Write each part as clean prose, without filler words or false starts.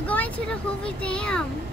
We're going to the Hoover Dam.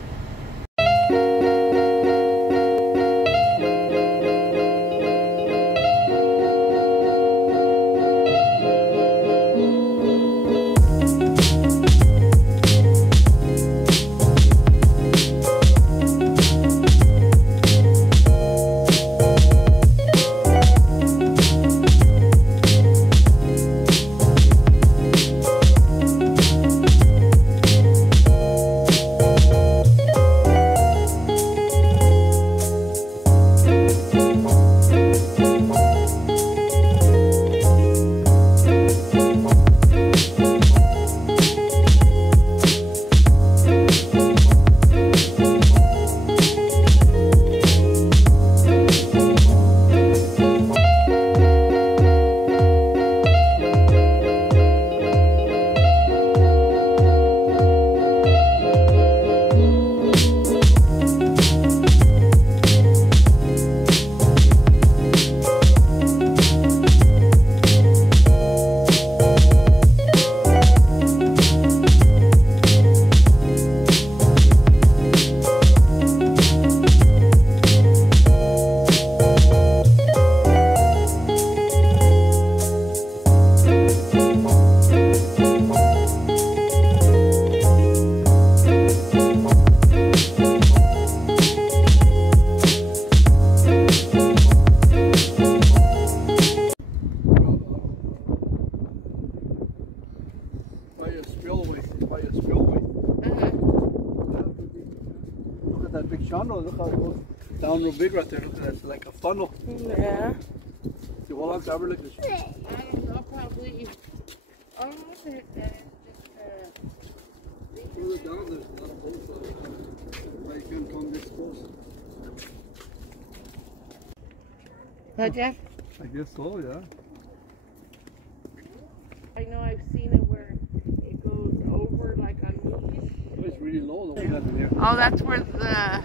That big channel, look how it goes down real big right there. Look at that, it's like a funnel. Yeah. See, how long's ever like this? I don't know, probably. Oh, further down, there's a lot of boats. I can't come this close. Huh, Jeff? I guess so, yeah. I know I've seen it where it goes over like on movies. Oh, it's really low though. Nothing there. Oh, that's where the...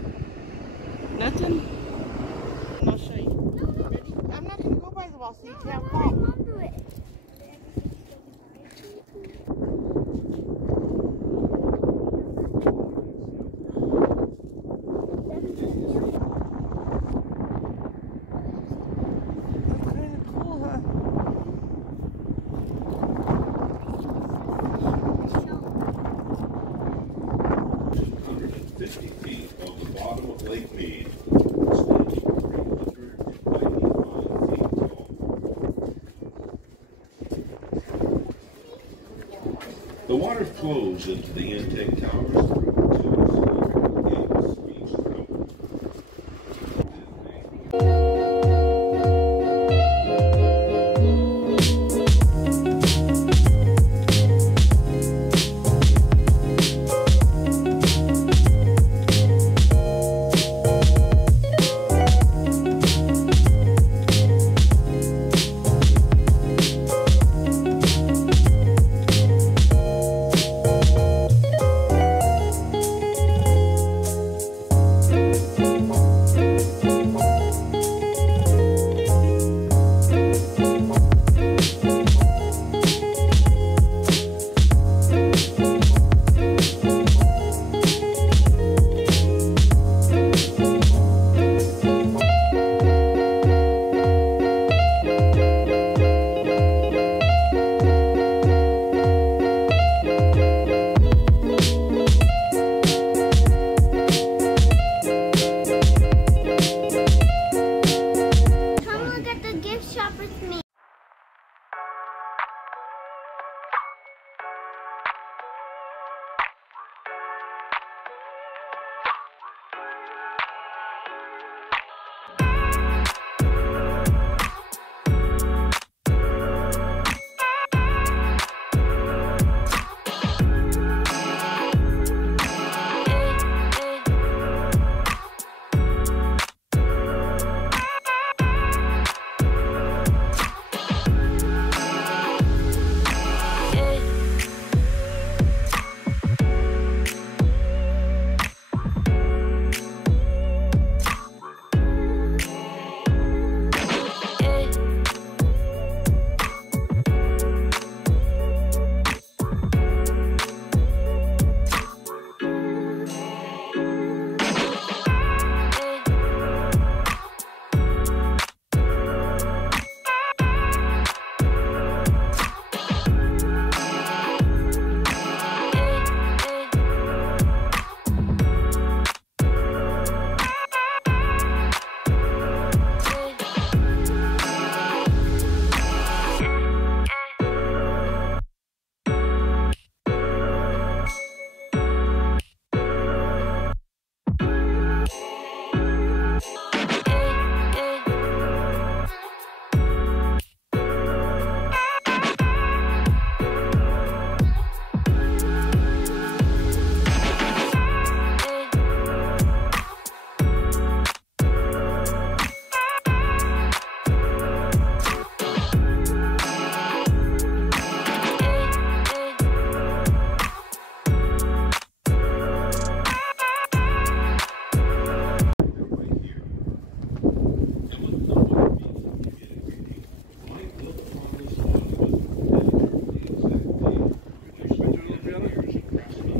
Nothing? I'll show you. I'm not going to go by the wall so you can't fall. The water flows into the intake towers through two gates each tower.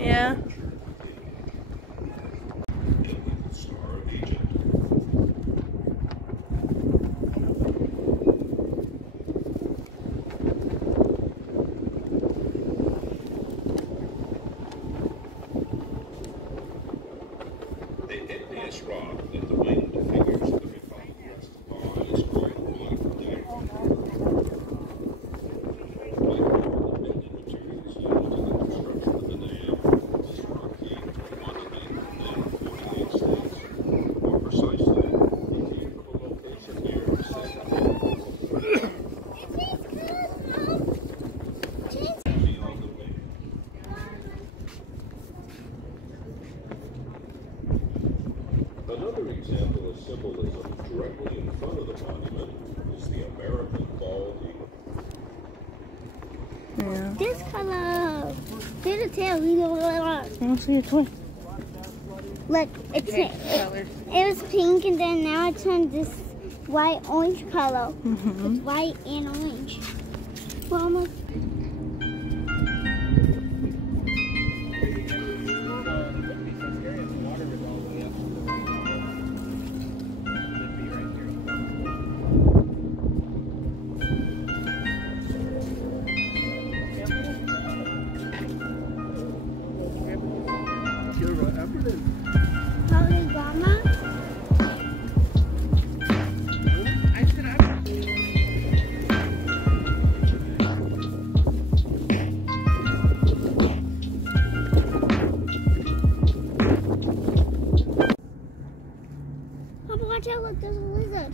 Yeah. Star of Egypt. The igneous rock that the winged figures of the Republic rest upon is called Black Diamond. Like all the building materials used in the construction of the dam, this rock came from one of the then 48 states. More precisely, it came from a location near beyond the wing. Another example of symbolism directly in front of the monument is the American bald eagle. Yeah. This color. See the tail. Look, I don't see a toy. it's Okay, it colors. was pink and then now it turned this white orange color. Mm-hmm. It's white and orange. We're almost. Probably grandma. I said I Papa, watch out! Look, there's a lizard.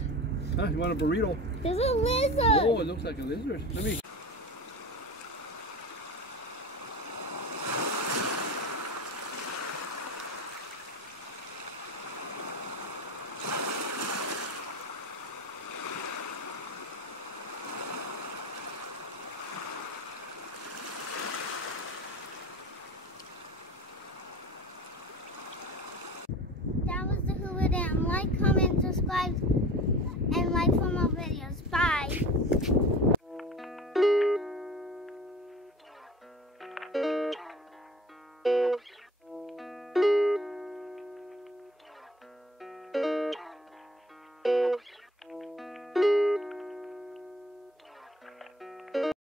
Huh, you want a burrito? There's a lizard. Oh, it looks like a lizard. Let me. That was the Hoover Dam. Like, comment, subscribe, and like for more videos. Bye.